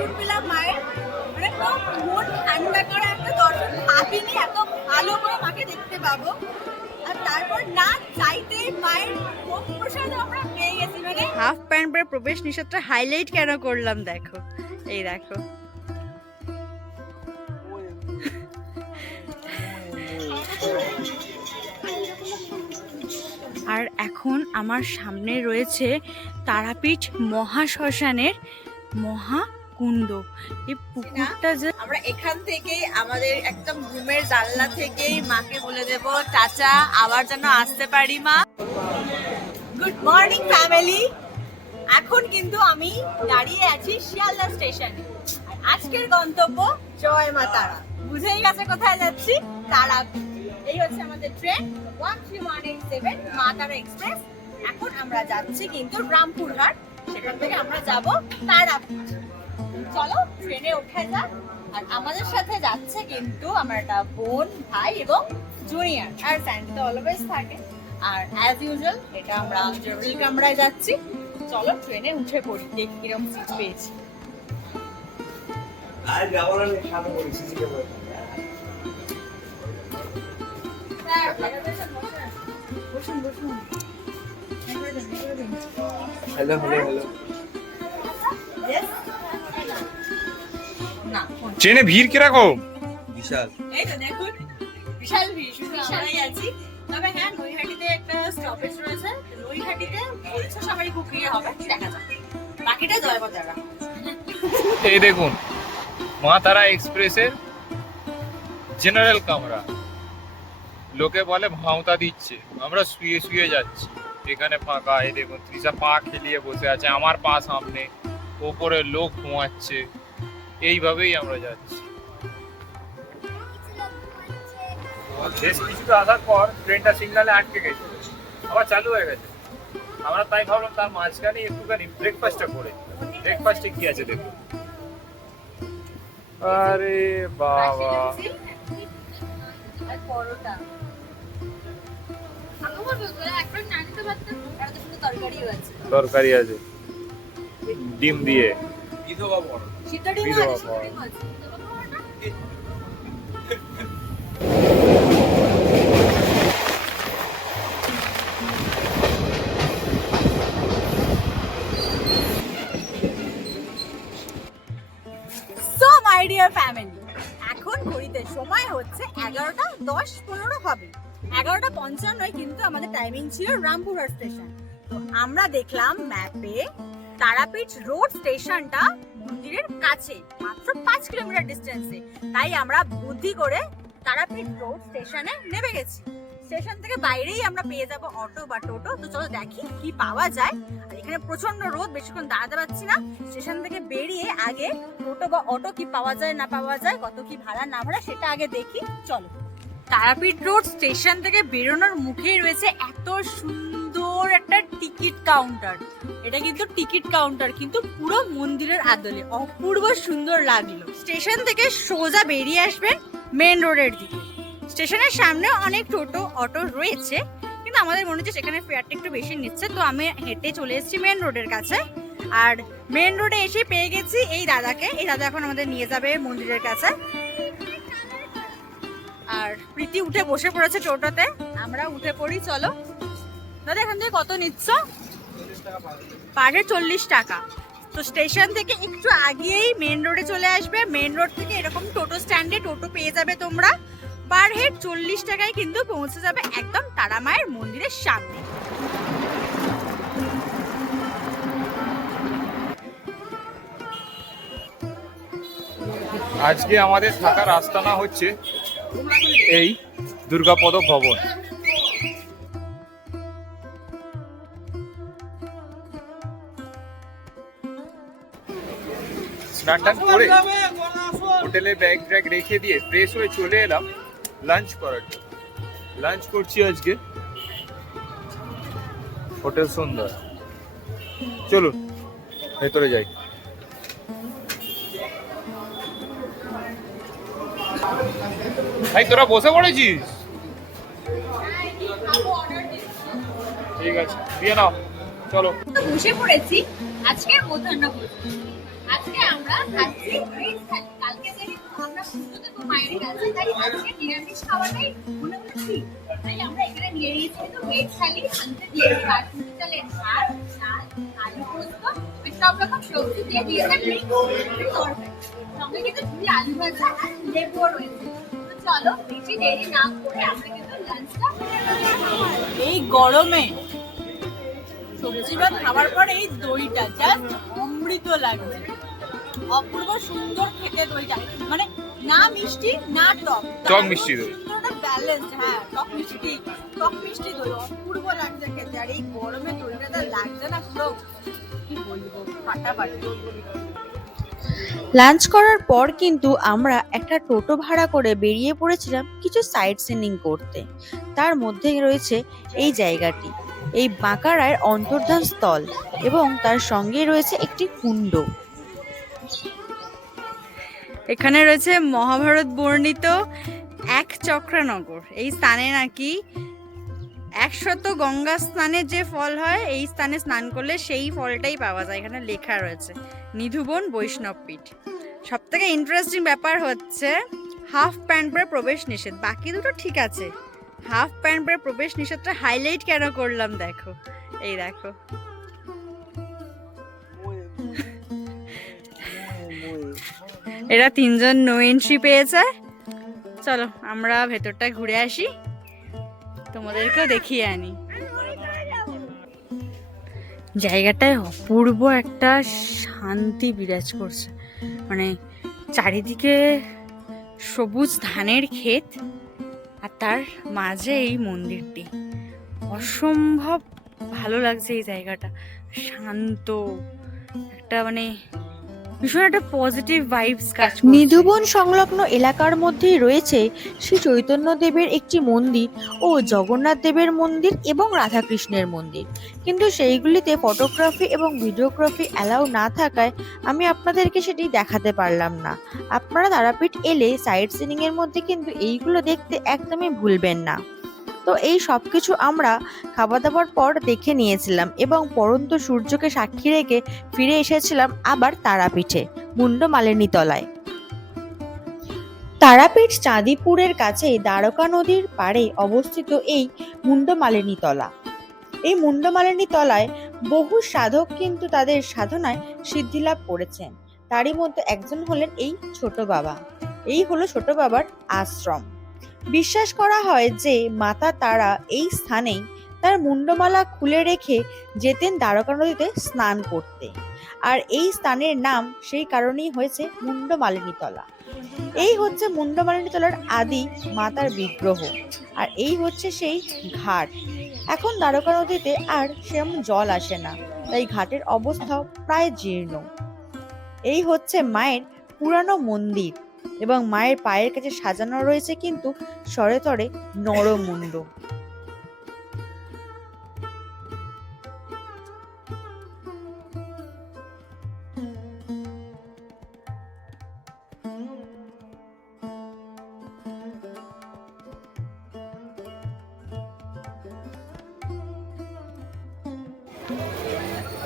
দর্শন পেলাম মায়ের, মানে মন ঠান্ডা করা একটা দর্শন। ভাবিনি এত ভালো করে মাকে দেখতে পাবো। আর তারপর না চাইতেই মায়ের ভোগ প্রসাদ আমরা পেয়ে গেছি। মানে হাফ প্যান্ট পরে প্রবেশ নিষেধটা হাইলাইট কেন করলাম দেখো, এই দেখো। আর এখন আমার সামনে রয়েছে তারাপীঠ মহাশ্মশানের মহাকুণ্ড। এই পুকুরটা যে আমরা এখান থেকে আমাদের একদম রুমের জানলা থেকেই মাকে বলে দেব চাচা আবার যেন আসতে পারি মা। Good morning family. এখন কিন্তু আমি দাঁড়িয়ে আছি শিয়ালদা স্টেশনে। আজকের গন্তব্য জয় মা তারা। বুঝেই গেছে কোথায় যাচ্ছি, তারাপীঠ। এই হচ্ছে আমাদের ট্রেন 13187 মা তারা এক্সপ্রেস। এখন আমরা যাচ্ছি কিন্তু রামপুরহাট, সেখান থেকে আমরা যাব তারাপীঠ। চলো ট্রেনে উঠে যাক। আর আমাদের সাথে যাচ্ছে কিন্তু আমার একটা বোন, ভাই এবং জুনিয়র। আর স্যান্ডি তো অলওয়েজ থাকে। আর অ্যাজ ইউজুয়াল এটা আমরা জরুরি কামরায় যাচ্ছি। চলো ট্রেনে উঠে পড়ি, দেখি কিরকম সিট পেয়েছি। আর যাবো না, সামনে পড়েছি সিটে বসে। বসুন বসুন। Hello hello hello. না ট্রেনে ভিড় কিরকম? বিশাল। এই তো দেখুন বিশাল ভিড়, শুধু আমরাই আছি। তবে হ্যাঁ, নৈহাটিতে একটা স্টপেজ রয়েছে। নৈহাটিতে বলছে সবাই খুব ভিড় হবে, দেখা যাক। বাকিটা জয় মা তারা। এই দেখুন মা তারা এক্সপ্রেসের জেনারেল কামরা। লোকে বলে ভাঁওতা দিচ্ছে, আমরা শুয়ে শুয়ে যাচ্ছি। এখানে ফাঁকা, এই দেখুন তৃষা পা খেলিয়ে বসে আছে, আমার পা সামনে, ওপরে লোক ঘুমাচ্ছে। এইভাবেই আমরা যাচ্ছি। বেশ কিছুটা আসার পর ট্রেনটা সিগনালে আটকে গেছে, আবার চালু হয়ে গেছে। আমরা তাই ভাবলাম তার মাঝখানে একটুখানি ব্রেকফাস্টটা করে। ব্রেকফাস্টে কি আছে দেখুন। আরে বাবা, আর পরোটা। তরকারি আছে ডিম দিয়ে। বিধবা বড়। সিদ্ধ ডিমও বিধবা আছে, সিদ্ধ পরোটা। ডিমও আছে। So my dear family, এখন ঘড়িতে সময় হচ্ছে 11:10-15 হবে। 11:55 কিন্তু আমাদের টাইমিং ছিল রামপুরহাট স্টেশন। তো আমরা দেখলাম ম্যাপে তারাপীঠ রোড স্টেশনটা মন্দিরের কাছে, মাত্র 5 কিলোমিটার ডিস্টেন্সে। তাই আমরা বুদ্ধি করে তারাপীঠ রোড স্টেশনে নেমে গেছি। স্টেশন থেকে বাইরেই আমরা পেয়ে যাব অটো বা টোটো। তো চলো দেখি কি পাওয়া যায়। আর এখানে প্রচন্ড রোদ, বেশিক্ষণ দাঁড়াতে পারছি না। স্টেশন থেকে বেরিয়ে আগে টোটো বা অটো কি পাওয়া যায় না পাওয়া যায়, কত কি ভাড়া না ভাড়া সেটা আগে দেখি। চলো। তারাপীঠ রোড স্টেশন থেকে বেরোনোর মুখেই রয়েছে এত সুন্দর একটা টিকিট কাউন্টার। এটা কিন্তু টিকিট কাউন্টার, কিন্তু পুরো মন্দিরের আদলে অপূর্ব সুন্দর লাগলো। স্টেশন থেকে সোজা বেরিয়ে আসবেন মেন রোডের দিকে। স্টেশনের সামনে অনেক টোটো অটো রয়েছে, কিন্তু আমাদের মনে হচ্ছে সেখানে ফেয়ারটা একটু বেশি নিচ্ছে। তো আমি হেঁটে চলে এসেছি মেন রোডের কাছে। আর মেন রোডে এসে পেয়ে গেছি এই দাদাকে। এই দাদা এখন আমাদের নিয়ে যাবে মন্দিরের কাছে। আর প্রীতি উঠে বসে পড়েছে টোটোতে, আমরা উঠে পড়ি। চলো দাদা, এখান থেকে কত নিচ্ছ? পারে 40 টাকা। তো স্টেশন থেকে একটু আগিয়েই মেন রোডে চলে আসবে। মেন রোড থেকে এরকম টোটো স্ট্যান্ডে টোটো পেয়ে যাবে তোমরা। পার হেড 40 টাকায় কিন্তু পৌঁছে যাবে একদম তারা মায়ের মন্দিরের সামনে। আজকে আমাদের থাকার আস্তানা হচ্ছে এই দুর্গাপদ ভবন। স্নান টান করে হোটেলে ব্যাগ ট্যাগ রেখে দিয়ে ফ্রেশ হয়ে চলে এলাম লাঞ্চ করার জন্য। লাঞ্চ করছি আজকে হোটেল সুন্দর। চলুন ভেতরে যাই। ভাই তোরা বসে পড়েছিস? ঠিক আছে দিয়ে নাও, চলো। তো বসে পড়েছি আজকের মধ্যাহ্ন ভোজন। আজকে আমরা খাচ্ছি ভেজ থালি। কালকে যেহেতু আমরা পুজোতে তো মায়ের কাছে, তাই আজকে নিরামিষ খাওয়াটাই মনে হলো ঠিক। তাই আমরা এখানে নিয়ে নিয়েছি কিন্তু ভেজ থালি, আনতে দিয়েছি বাসমতি চালের ভাত, ডাল, আলু পোস্ত, সব রকম সবজি দিয়ে দিয়েছে তরকারি। সঙ্গে কিন্তু ঝুড়ি আলু ভাজা আর লেবুও রয়েছে। তো চলো বেশি দেরি না করে আমরা কিন্তু লাঞ্চটা এই গরমে সবজি ভাত খাবার পরে এই দইটা জাস্ট অমৃত লাগছে, অপূর্ব সুন্দর খেতে দইটা, মানে না মিষ্টি না টক, টক মিষ্টি দই, ব্যালেন্স। হ্যাঁ, টক মিষ্টি দই অপূর্ব লাগছে খেতে। আর এই গরমে দইটা যা লাগছে না, পুরো কি বলবো, ফাটাফাটি। লাঞ্চ করার পর কিন্তু আমরা একটা টোটো ভাড়া করে বেরিয়ে পড়েছিলাম কিছু সাইট সিনিং করতে। তার মধ্যে রয়েছে এই জায়গাটি, এই বাঁকা রায়ের অন্তর্ধান স্থল, এবং তার সঙ্গে রয়েছে একটি কুণ্ড। এখানে রয়েছে মহাভারত বর্ণিত এক চক্রানগর। এই স্থানে নাকি 100 গঙ্গা স্নানের যে ফল হয়, এই স্থানে স্নান করলে সেই ফলটাই পাওয়া যায়। এখানে লেখা রয়েছে নিধুবন বৈষ্ণবপীঠ। সব থেকে ইন্টারেস্টিং ব্যাপার হচ্ছে হাফ প্যান্ট পরে প্রবেশ নিষেধ। বাকি দুটো ঠিক আছে, হাফ প্যান্ট পরে প্রবেশ নিষেধটা হাইলাইট কেন করলাম দেখো, এই দেখো। এরা 3 জন নো এন্ট্রি পেয়েছে। চলো আমরা ভেতরটা ঘুরে আসি, তোমাদেরকেও দেখিয়ে আনি। জায়গাটায় অপূর্ব একটা শান্তি বিরাজ করছে, মানে চারিদিকে সবুজ ধানের ক্ষেত, আর তার মাঝে এই মন্দিরটি। অসম্ভব ভালো লাগছে এই জায়গাটা, শান্ত একটা, মানে ভীষণ একটা পজিটিভ ভাইবস কাজ করছে। নিধুবন সংলগ্ন এলাকার মধ্যেই রয়েছে শ্রী চৈতন্য দেবের একটি মন্দির ও জগন্নাথ দেবের মন্দির এবং রাধাকৃষ্ণের মন্দির, কিন্তু সেইগুলিতে ফটোগ্রাফি এবং ভিডিওগ্রাফি অ্যালাউ না থাকায় আমি আপনাদেরকে সেটি দেখাতে পারলাম না। আপনারা তারাপীঠ এলে সাইট সিনিং এর মধ্যে কিন্তু এইগুলো দেখতে একদমই ভুলবেন না। তো এই সব কিছু আমরা খাওয়া দাওয়ার পর দেখে নিয়েছিলাম এবং পড়ন্ত সূর্যকে সাক্ষী রেখে ফিরে এসেছিলাম আবার তারাপীঠে, মুন্ডমালিনী তলায়। তারাপীঠ চাঁদিপুরের কাছেই দ্বারকা নদীর পাড়ে অবস্থিত এই মুন্ডমালিনী তলা। এই মুন্ডমালিনী তলায় বহু সাধক কিন্তু তাদের সাধনায় সিদ্ধিলাভ করেছেন। তারই মধ্যে একজন হলেন এই ছোট বাবা। এই হলো ছোট বাবার আশ্রম। বিশ্বাস করা হয় যে মাতা তারা এই স্থানেই তার মুন্ডমালা খুলে রেখে যেতেন দ্বারকা নদীতে স্নান করতে, আর এই স্থানের নাম সেই কারণেই হয়েছে মুন্ডমালিনী তলা। এই হচ্ছে মুন্ডমালিনী তলার আদি মাতার বিগ্রহ, আর এই হচ্ছে সেই ঘাট। এখন দ্বারকা নদীতে আর সেরকম জল আসে না, তাই ঘাটের অবস্থাও প্রায় জীর্ণ। এই হচ্ছে মায়ের পুরানো মন্দির, এবং মায়ের পায়ের কাছে সাজানো রয়েছে কিন্তু সরে তরে নরমুণ্ড।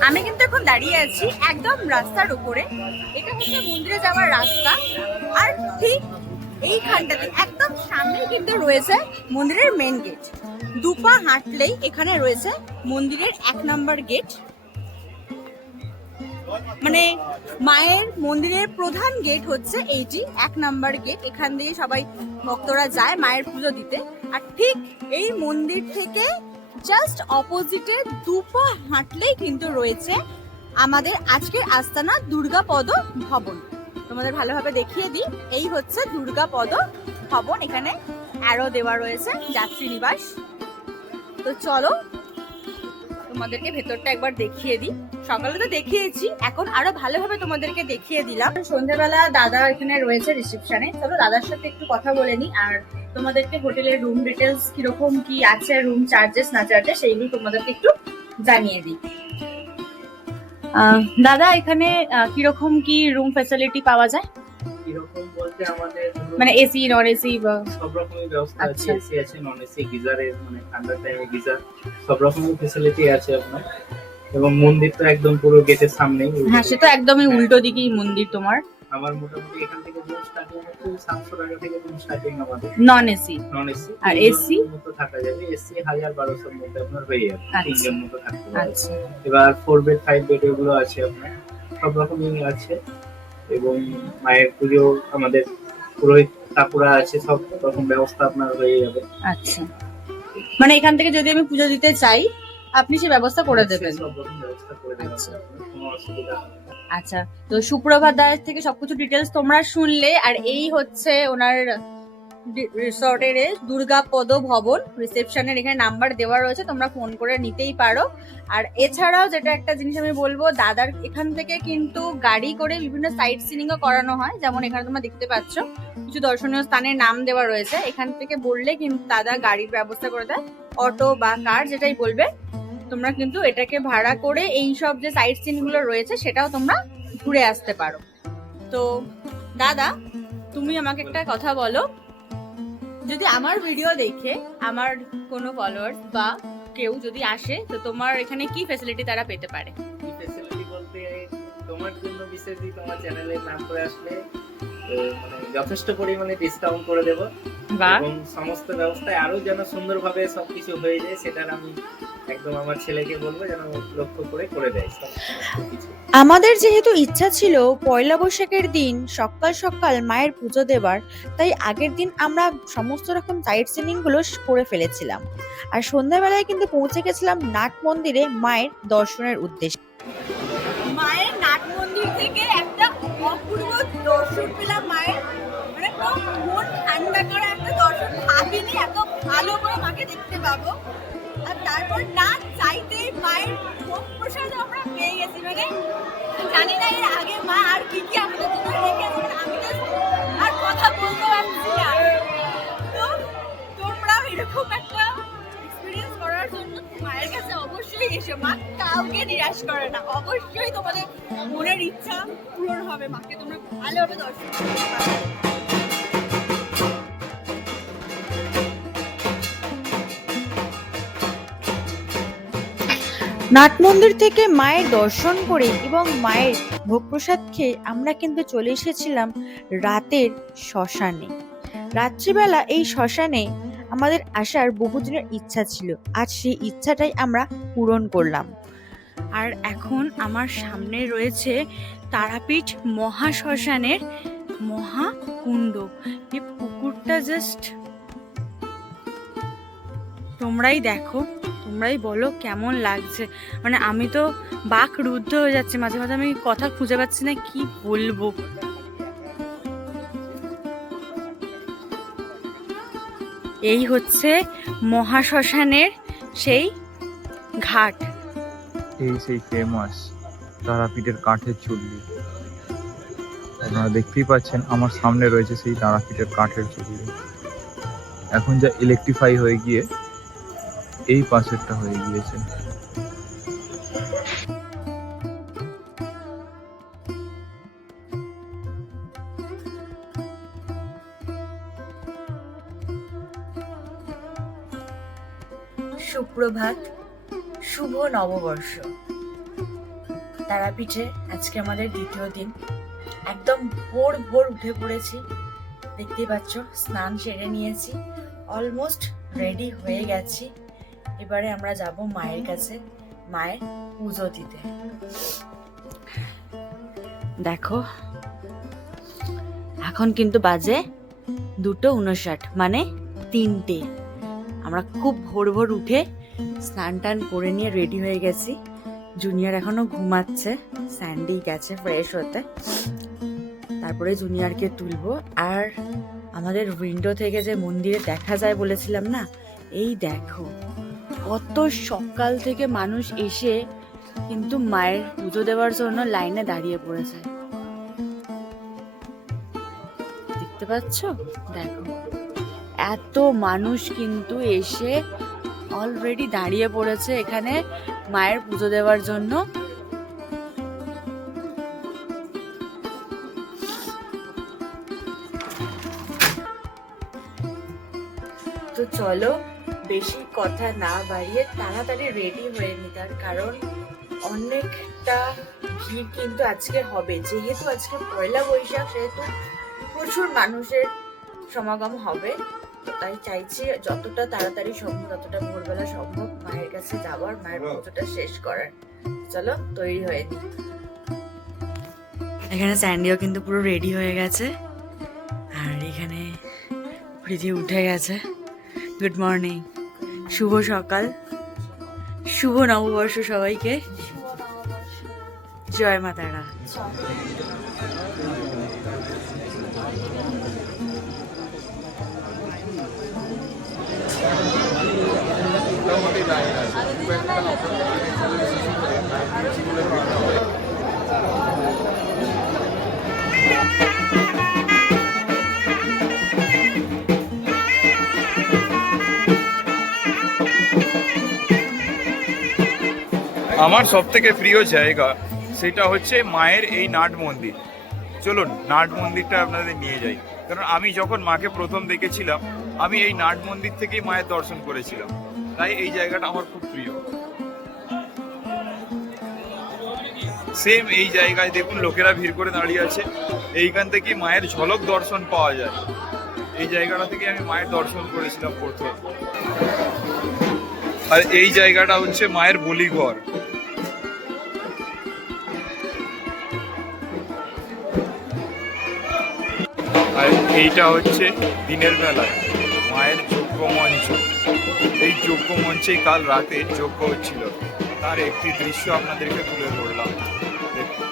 আমি কিন্তু এখন দাঁড়িয়ে আছি একদম রাস্তার উপরে। এটা হচ্ছে মন্দিরে যাওয়ার রাস্তা, আর ঠিক এইখানটাতে একদম সামনে কিন্তু রয়েছে মন্দিরের মেন গেট। দুপা হাঁটলেই এখানে রয়েছে মন্দিরের 1 নম্বর গেট, মানে মায়ের মন্দিরের প্রধান গেট হচ্ছে এইটি 1 নম্বর গেট। এখান দিয়ে সবাই ভক্তরা যায় মায়ের পুজো দিতে। আর ঠিক এই মন্দির থেকে জাস্ট অপোজিটে দুপা হাঁটলেই কিন্তু রয়েছে আমাদের আজকের আস্তানা দুর্গাপদ ভবন। তোমাদের ভালোভাবে দেখিয়ে দিই, এই হচ্ছে দুর্গাপদ ভবন। এখানে অ্যারো দেওয়া রয়েছে যাত্রী নিবাস। তো চলো তোমাদেরকে ভেতরটা একবার দেখিয়ে দিই। সকালে তো দেখিয়েছি, এখন আরো ভালোভাবে তোমাদেরকে দেখিয়ে দিলাম। সন্ধ্যাবেলা দাদা এখানে রয়েছে রিসেপশনে, চলো দাদার সাথে একটু কথা বলে নিই, আর তোমাদেরকে হোটেলের রুম ডিটেলস কিরকম কি আছে, রুম চার্জেস না চার্জেস, সেইগুলো তোমাদেরকে একটু জানিয়ে দিই। দাদা এখানে কিরকম কি রুম ফ্যাসিলিটি পাওয়া যায়? এরকম বলতে আমাদের মানে এসি নন এসি বা সব রকমের ব্যবস্থা আছে, আচ্ছা। এসি আছে, নন এসি, গিজারের মানে ঠান্ডার টাইমে গিজার, সব রকমের ফ্যাসিলিটি আছে আপনার। এবং মন্দির তো একদম পুরো গেটের সামনেই। হ্যাঁ, সে তো একদমই উল্টো দিকেই মন্দির তোমার। আমার মোটামুটি এখান থেকে রুম স্টার্টিং হচ্ছে 700 টাকা থেকে রুম স্টার্টিং আমাদের। নন এসি নন এসি আর এসি মতো থাকা যাবে। এসি 1000-1200 এর মধ্যে আপনার হয়ে যাবে, আচ্ছা। তিনজন মতো থাকতে পারবে। আচ্ছা, এবার 4 বেড 5 বেড এগুলো আছে আপনার, সব রকমই আছে। এবং মায়ের পুজো আমাদের পুরোহিত ঠাকুরা আছে, সব রকম ব্যবস্থা আপনার হয়ে যাবে। আচ্ছা, মানে এখান থেকে যদি আমি পুজো দিতে চাই আপনি সে ব্যবস্থা করে দেবেন? সব রকম ব্যবস্থা করে দেওয়া আচ্ছা। হবে, কোনো অসুবিধা হবে না। আচ্ছা, তো সুপ্রভাত দাস থেকে সবকিছু ডিটেলস তোমরা শুনলে। আর এই হচ্ছে ওনার রিসর্টের দুর্গাপদ ভবন রিসেপশনের, এখানে নাম্বার দেওয়া রয়েছে, তোমরা ফোন করে নিতেই পারো। আর এছাড়াও যেটা একটা জিনিস আমি বলবো, দাদার এখান থেকে কিন্তু গাড়ি করে বিভিন্ন সাইট সিনিংও করানো হয়। যেমন এখানে তোমরা দেখতে পাচ্ছ কিছু দর্শনীয় স্থানের নাম দেওয়া রয়েছে, এখান থেকে বললে কিন্তু দাদা গাড়ির ব্যবস্থা করে দেয়, অটো বা কার যেটাই বলবে। তোমরা কিন্তু এটাকে ভাড়া করে এই সব যে সাইট সিন গুলো রয়েছে সেটাও তোমরা ঘুরে আসতে পারো। তো দাদা, তুমি আমাকে একটা কথা বলো, যদি আমার ভিডিও দেখে আমার কোনো ফলোয়ার্স বা কেউ যদি আসে, তো তোমার এখানে কি ফ্যাসিলিটি তারা পেতে পারে? এই ফ্যাসিলিটি বলতে তোমার জন্য বিশেষই তোমার চ্যানেলের নাম করে আসলে মানে যথেষ্ট পরিমাণে ডিসকাউন্ট করে দেব। বা এবং সমস্ত ব্যবস্থায় আরো যেন সুন্দরভাবে সবকিছু হয়ে যায়, সেটার আমি একদম আমার ছেলেকে বলবো যেন লক্ষ্য করে দেয় সবকিছু। আমাদের যেহেতু ইচ্ছা ছিল পয়লা বৈশাখের দিন সকাল সকাল মায়ের পুজো দেবার, তাই আগের দিন আমরা সমস্ত রকম সাইট সিনিং গুলো করে ফেলেছিলাম। আর সন্ধ্যাবেলায় কিন্তু পৌঁছে গেছিলাম নাট মন্দিরে মায়ের দর্শনের উদ্দেশ্যে। মায়ের নাট মন্দির থেকে একটা অপূর্ব দর্শন পেলাম মায়ের, মানে মন ঠান্ডা করা একটা দর্শন। ভাবিনি এত ভালো করে মাকে দেখতে পাবো। আর তারপর না চাইতেই মায়ের ভোগ প্রসাদ আমরা পেয়ে গেছি। মানে জানি না এর আগে মা আর কি কি আমাদের জন্য রেখেছেন, আমি তো আর কথা বলতে পারছি না। তো তোমরা এরকম একটা এক্সপিরিয়েন্স করার জন্য মায়ের কাছে অবশ্যই এসো। মা কাউকে নিরাশ করে না, অবশ্যই তোমাদের মনের ইচ্ছা পূরণ হবে। মাকে তোমরা ভালোভাবে দর্শন করতে পারবে। নাট মন্দির থেকে মায়ের দর্শন করে এবং মায়ের ভোগ প্রসাদ খেয়ে আমরা কিন্তু চলে এসেছিলাম রাতের শ্মশানে। রাত্রিবেলা এই শ্মশানে আমাদের আসার বহুদিনের ইচ্ছা ছিল, আজ সেই ইচ্ছাটাই আমরা পূরণ করলাম। আর এখন আমার সামনে রয়েছে তারাপীঠ মহাশ্মশানের মহাকুণ্ড। এই পুকুরটা জাস্ট তোমরাই দেখো, তোমরাই বলো কেমন লাগছে। মানে আমি তো বাক রুদ্ধ হয়ে যাচ্ছে, মাঝে মাঝে আমি কথা খুঁজে পাচ্ছি না কি বলবো। এই হচ্ছে মহাশ্মশানের সেই ঘাট। এই সেই ফেমাস তারাপীঠের কাঠের চুল্লি। আপনারা দেখতেই পাচ্ছেন আমার সামনে রয়েছে সেই তারাপীঠের কাঠের চুল্লি। এখন যা ইলেকট্রিফাই হয়ে গিয়ে এই পাশেরটা হয়ে গিয়েছে। সুপ্রভাত, শুভ নববর্ষ। তারাপীঠে আজকে আমাদের দ্বিতীয় দিন। একদম ভোর ভোর উঠে পড়েছি, দেখতেই পাচ্ছ। স্নান সেরে নিয়েছি, অলমোস্ট রেডি হয়ে গেছি। এবারে আমরা যাব মায়ের কাছে মায়ের পুজো দিতে। দেখো এখন কিন্তু বাজে 2:59, মানে 3টে। আমরা খুব ভোর ভোর উঠে স্নান টান করে নিয়ে রেডি হয়ে গেছি। জুনিয়র এখনো ঘুমাচ্ছে, স্যান্ডি গেছে ফ্রেশ হতে। তারপরে জুনিয়রকে তুলবো। আর আমাদের উইন্ডো থেকে যে মন্দিরে দেখা যায় বলেছিলাম না, এই দেখো কত সকাল থেকে মানুষ এসে কিন্তু মায়ের পুজো দেওয়ার জন্য লাইনে দাঁড়িয়ে পড়েছে। দেখতে পাচ্ছ? দেখো এত মানুষ কিন্তু এসে অলরেডি দাঁড়িয়ে পড়েছে এখানে মায়ের পুজো দেওয়ার জন্য। তো চলো বেশি কথা না বাড়িয়ে তাড়াতাড়ি রেডি হয়ে নি, তার কারণ অনেকটা ভিড় কিন্তু আজকে হবে, যেহেতু আজকে পয়লা বৈশাখ সেহেতু প্রচুর মানুষের সমাগম হবে। তো তাই চাইছি যতটা তাড়াতাড়ি সম্ভব, যতটা ভোরবেলা সম্ভব মায়ের কাছে যাওয়ার, মায়ের পুজোটা শেষ করার। চলো তৈরি হয়ে নি। এখানে স্যান্ডিও কিন্তু পুরো রেডি হয়ে গেছে, আর এখানে প্রীতি উঠে গেছে। গুড মর্নিং, শুভ সকাল, শুভ নববর্ষ সবাইকে। জয় মা তারা। আমার সব থেকে প্রিয় জায়গা সেটা হচ্ছে মায়ের এই নাট মন্দির। চলুন নাট মন্দিরটা আপনাদের নিয়ে যাই, কারণ আমি যখন মাকে প্রথম দেখেছিলাম আমি এই নাট মন্দির থেকেই মায়ের দর্শন করেছিলাম, তাই এই জায়গাটা আমার খুব প্রিয়। সেম এই জায়গায় দেখুন লোকেরা ভিড় করে দাঁড়িয়ে আছে, এইখান থেকে মায়ের ঝলক দর্শন পাওয়া যায়। এই জায়গাটা থেকে আমি মায়ের দর্শন করেছিলাম প্রথম। আর এই জায়গাটা হচ্ছে মায়ের বলিঘর। আর এইটা হচ্ছে দিনের বেলায় মায়ের যজ্ঞ মঞ্চ। এই যজ্ঞ মঞ্চেই কাল রাতে যজ্ঞ হচ্ছিল, তার একটি দৃশ্য আপনাদেরকে তুলে ধরলাম। দেখুন।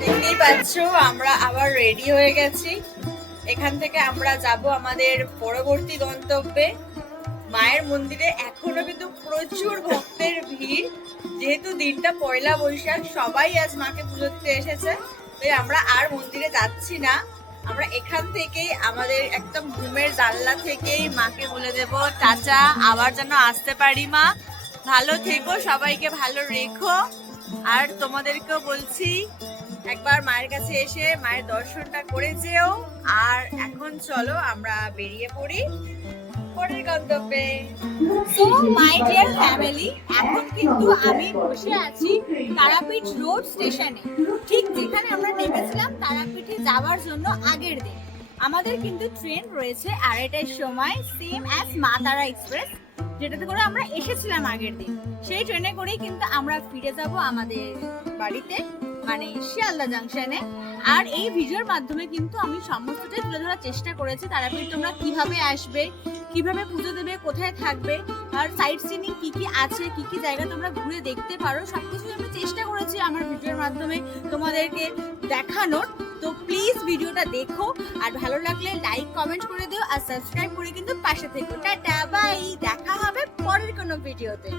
দেখতেই পাচ্ছ আমরা আবার রেডি হয়ে গেছি। এখান থেকে আমরা যাব আমাদের পরবর্তী গন্তব্যে। মায়ের মন্দিরে এখনো কিন্তু প্রচুর ভক্তের ভিড়, যেহেতু দিনটা পয়লা বৈশাখ, সবাই আজ মাকে পুজো দিতে এসেছে, তাই আমরা আর মন্দিরে যাচ্ছি না। আমরা এখান থেকেই আমাদের একদম ঘুমের জানলা থেকেই মাকে বলে দেব টাটা, আবার যেন আসতে পারি। মা ভালো থেকো, সবাইকে ভালো রেখো। আর তোমাদেরকেও বলছি একবার মায়ের কাছে এসে মায়ের দর্শনটা করে যেও। আর এখন চলো আমরা বেরিয়ে পড়ি পরের গন্তব্যে। সো মাই ডিয়ার ফ্যামিলি, এখন কিন্তু আমি বসে আছি তারাপীঠ রোড স্টেশনে, ঠিক যেখানে আমরা নেমেছিলাম তারাপীঠে যাওয়ার জন্য আগের দিন। আমাদের কিন্তু ট্রেন রয়েছে 2:30টার সময়, সেম অ্যাজ মা তারা এক্সপ্রেস, যেটাতে করে আমরা এসেছিলাম আগের দিন। সেই ট্রেনে করেই কিন্তু আমরা ফিরে যাব আমাদের বাড়িতে, মানে শিয়ালদা জাংশনে। আর এই ভিডিওর মাধ্যমে কিন্তু আমি সমস্তটাই তুলে ধরার চেষ্টা করেছি তারাপীঠ তোমরা কিভাবে আসবে, কিভাবে পুজো দেবে, কোথায় থাকবে, আর সাইট সিনিং কি কি আছে, কি কি জায়গা তোমরা ঘুরে দেখতে পারো, সবকিছু আমি চেষ্টা করেছি আমার ভিডিওর মাধ্যমে তোমাদেরকে দেখানোর। তো প্লিজ ভিডিওটা দেখো, আর ভালো লাগলে লাইক কমেন্ট করে দিও, আর সাবস্ক্রাইব করে কিন্তু পাশে থেকো। টাটা বাই, দেখা হবে পরের কোনো ভিডিওতে।